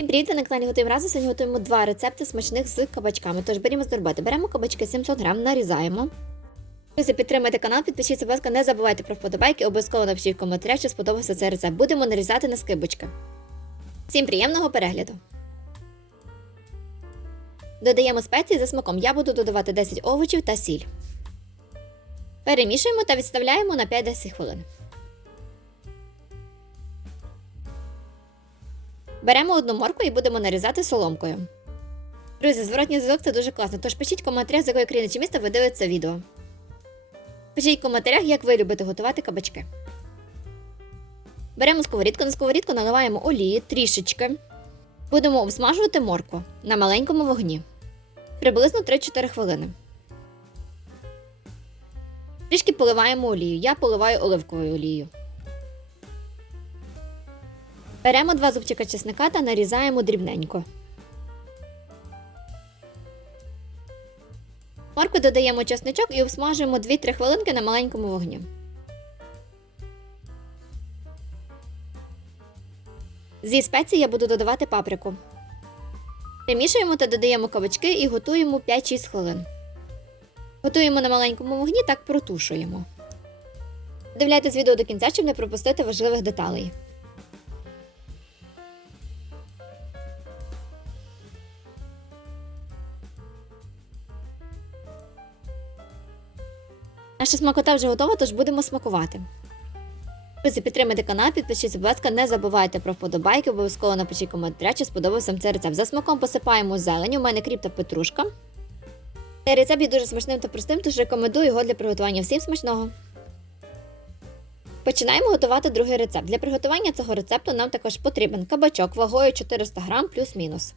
Всім привіт, ви на каналі Готуємо разом. Сьогодні готуємо два рецепти смачних з кабачками. Тож берімо з. Беремо кабачки 700 грам, нарізаємо. Друзі, підтримайте канал, підпишіться, будь ласка, не забувайте про вподобайки, обов'язково напишіть в коментарях, чи сподобався цей рецепт. Будемо нарізати на скибочки. Всім приємного перегляду! Додаємо спеції за смаком. Я буду додавати 10 овочів та сіль. Перемішуємо та відставляємо на 5-10 хвилин. Беремо одну моркву і будемо нарізати соломкою. Друзі, зворотній зв'язок це дуже класно, тож пишіть в з якої країни чи міста ви дивитеся відео. Пишіть в коментарях, як ви любите готувати кабачки. Беремо сковорідку, на сковорідку наливаємо олії трішечки. Будемо обсмажувати моркву на маленькому вогні. Приблизно 3-4 хвилини. Трішки поливаємо олію. Я поливаю оливковою олією. Беремо два зубчика чесника та нарізаємо дрібненько. Морку додаємо чесничок і обсмажуємо 2-3 хвилинки на маленькому вогні. Зі спецій я буду додавати паприку. Перемішуємо та додаємо кабачки і готуємо 5-6 хвилин. Готуємо на маленькому вогні, так протушуємо. Дивляйтесь відео до кінця, щоб не пропустити важливих деталей. Наша смакота вже готова, тож будемо смакувати. Друзі, підтримайте канал, підпишіться, будь ласка, не забувайте про вподобайки, обов'язково напишіть коментар, чи сподобався вам цей рецепт. За смаком посипаємо зелень, у мене кріп та петрушка. Цей рецепт є дуже смачним та простим, тож рекомендую його для приготування. Всім смачного! Починаємо готувати другий рецепт. Для приготування цього рецепту нам також потрібен кабачок вагою 400 г плюс-мінус.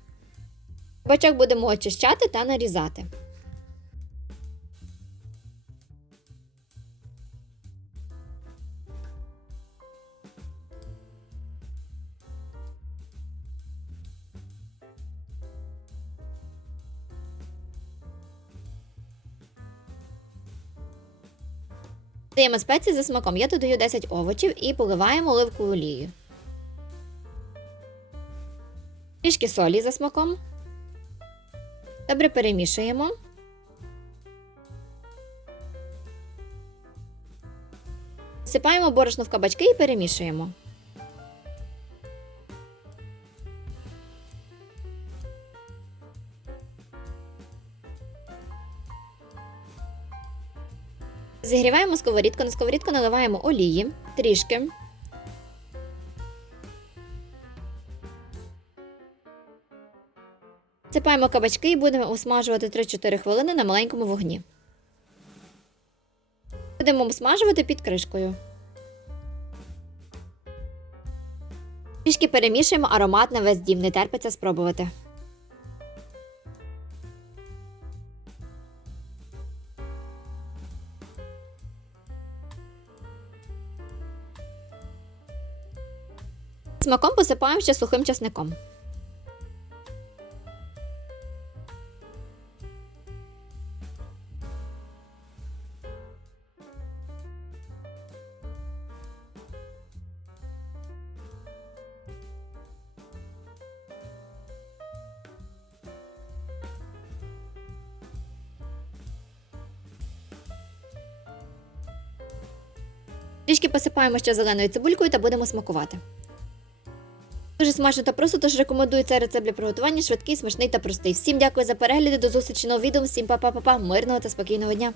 Кабачок будемо очищати та нарізати. Даємо спеції за смаком. Я додаю 10 овочів і поливаємо оливкову олією. Трішки солі за смаком. Добре перемішуємо. Всипаємо борошно в кабачки і перемішуємо. Зігріваємо сковорідку. На сковорідку наливаємо олії трішки. Сипаємо кабачки і будемо осмажувати 3-4 хвилини на маленькому вогні. Будемо обсмажувати під кришкою. Трішки перемішуємо аромат на весь дім, не терпиться спробувати. Смаком посипаємо ще сухим часником. Трішки посипаємо ще зеленою цибулькою та будемо смакувати. Дуже смачно та просто, тож рекомендую цей рецепт для приготування швидкий, смачний та простий. Всім дякую за перегляди, до зустрічі нового відео, всім па-па-па-па, мирного та спокійного дня!